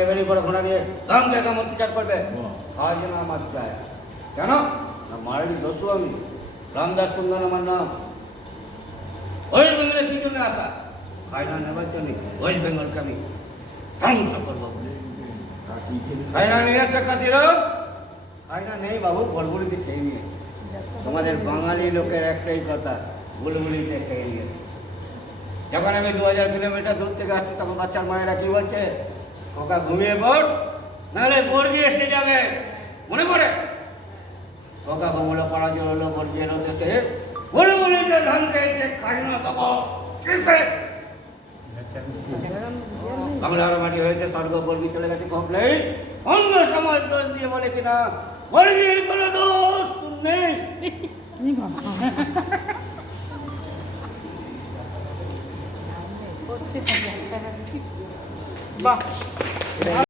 এবারে করে ঘোড়া নিয়ে দাম দেখা মন্ত্রীকার করবে আজ না আমার চায় কেন না মারারি দস্যু আমি রামদাস কুন্দন আমার নাম ওয়েস্ট বেঙ্গলে কি জন্য আসা খায়না নেবার জন্য ওয়েস্ট বেঙ্গলকে আমি ধ্বংস করবো বলে খায়না নিয়ে আসছে কাশিরাম খায়না নেই বাবু বলবুলিতে খেয়ে নিয়েছে তোমাদের বাঙালি লোকের একটাই কথা বুলবুলিতে খেয়ে নিয়েছে যখন আমি 2000 কিলোমিটার দূর থেকে আসছি তখন বাচ্চার মায়েরা কি বলছে ওকা ঘুমিয়ে পড় নাহলে বর্গি এসে যাবে মনে পড়ে ওকা ঘুমলো পরাজয় হলো বর্গির হতেছে বলে বলেছে ধান খেয়েছে খাজনা দেবো বাংলার মাটি হয়েছে স্বর্গ বর্গি চলে গেছে কমপ্লেন অঙ্গ সমাজ দোষ দিয়ে বলে কিনা বর্গির কোনো দোষ নেই বাহ